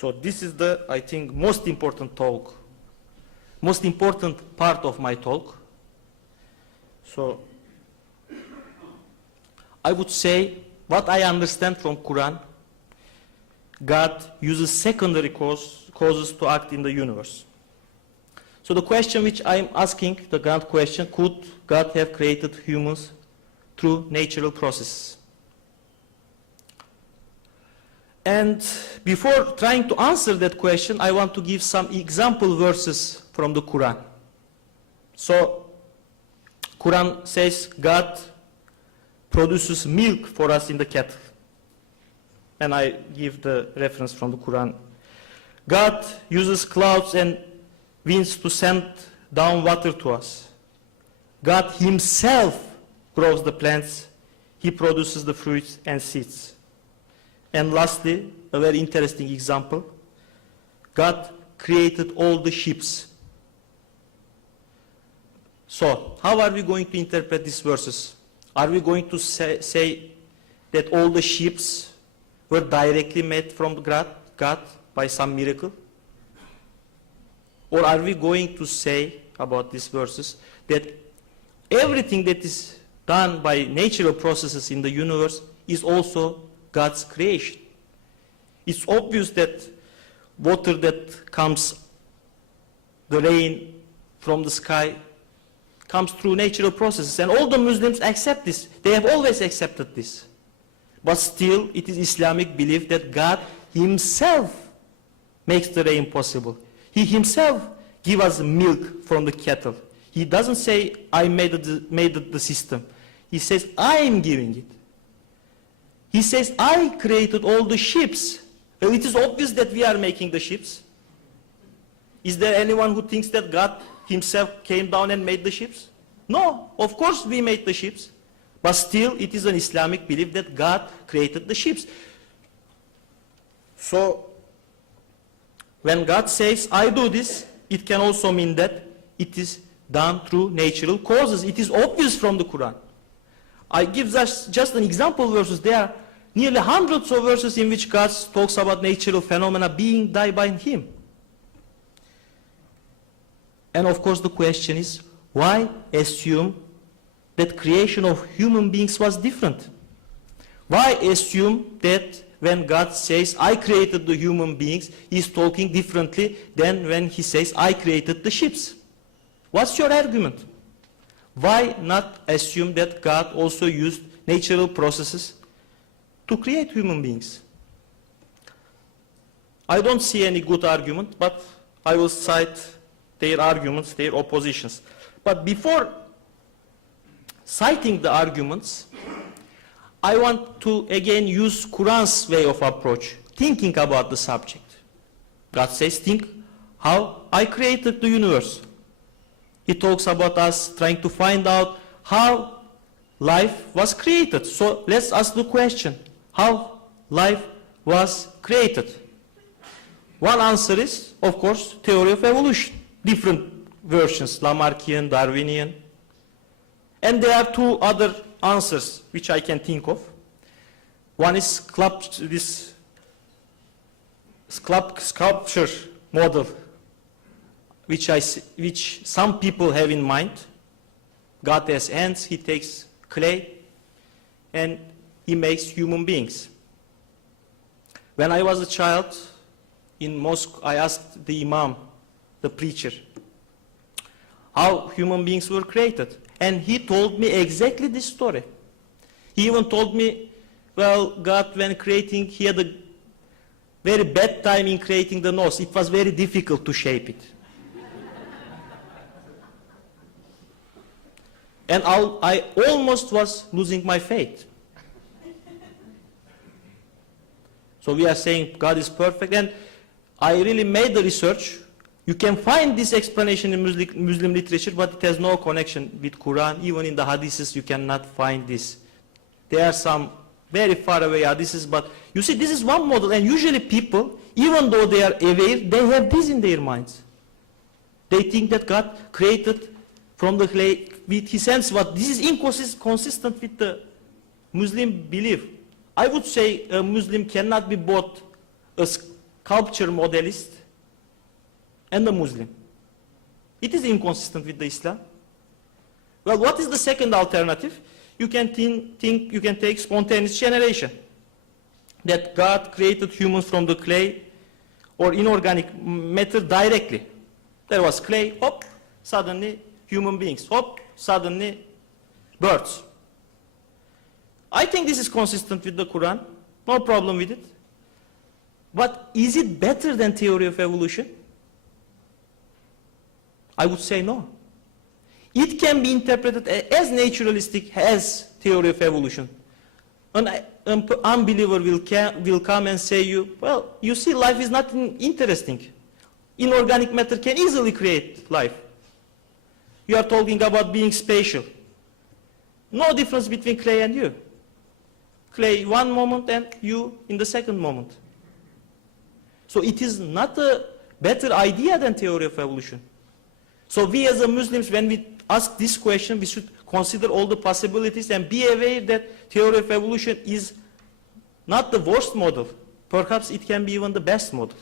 So this is the, I think, most important part of my talk. So I would say what I understand from Quran, God uses secondary causes to act in the universe. So the question which I'm asking, the grand question, could God have created humans through natural processes? And before trying to answer that question, I want to give some example verses from the Quran. So, Quran says God produces milk for us in the kettle. And I give the reference from the Quran. God uses clouds and winds to send down water to us. God himself grows the plants. He produces the fruits and seeds. And lastly, a very interesting example. God created all the ships. So, how are we going to interpret these verses? Are we going to say that all the ships were directly made from God by some miracle? Or are we going to say about these verses that everything that is done by natural processes in the universe is also God's creation? It's obvious that water that comes, the rain from the sky, comes through natural processes. And all the Muslims accept this. They have always accepted this. But still, it is Islamic belief that God himself makes the rain possible. He himself gives us milk from the kettle. He doesn't say, I made the system. He says, I am giving it. He says, I created all the ships. Well, it is obvious that we are making the ships. Is there anyone who thinks that God himself came down and made the ships? No, of course we made the ships. But still, it is an Islamic belief that God created the ships. So, when God says, I do this, it can also mean that it is done through natural causes. It is obvious from the Quran. I give just an example verses. There are nearly hundreds of verses in which God talks about natural phenomena being done by him. And of course the question is, why assume that creation of human beings was different? Why assume that when God says, I created the human beings, he's talking differently than when he says, I created the ships? What's your argument? Why not assume that God also used natural processes to create human beings? I don't see any good argument, but I will cite their arguments, their oppositions. But before citing the arguments, I want to again use Quran's way of approach, thinking about the subject. God says, think how I created the universe. He talks about us trying to find out how life was created. So let's ask the question, how life was created? One answer is, of course, theory of evolution. Different versions, Lamarckian, Darwinian. And there are two other answers which I can think of. One is sculpture model, which some people have in mind. God has hands, he takes clay, and he makes human beings. When I was a child in mosque, I asked the imam, the preacher, how human beings were created. And he told me exactly this story. He even told me, well, God, when creating, he had a very bad time in creating the nose. It was very difficult to shape it. And I almost was losing my faith. So we are saying God is perfect, and I really made the research. You can find this explanation in Muslim literature, but it has no connection with Quran. Even in the hadiths, you cannot find this. There are some very far away hadiths, but you see, this is one model, and usually people, even though they are aware, they have this in their minds. They think that God created from the clay with his hands, but this is inconsistent with the Muslim belief. I would say a Muslim cannot be both a sculpture modelist and a Muslim. It is inconsistent with the Islam. Well, what is the second alternative? You can think you can take spontaneous generation. That God created humans from the clay or inorganic matter directly. There was clay, hop, suddenly human beings, hop, suddenly birds. I think this is consistent with the Quran, no problem with it. But is it better than theory of evolution? I would say no. It can be interpreted as naturalistic as theory of evolution. An unbeliever will come and say you, well, you see, life is not interesting. Inorganic matter can easily create life. You are talking about being spatial. No difference between clay and you. Clay one moment and you in the second moment. So it is not a better idea than theory of evolution. So we as a Muslims, when we ask this question, we should consider all the possibilities and be aware that theory of evolution is not the worst model. Perhaps it can be even the best model.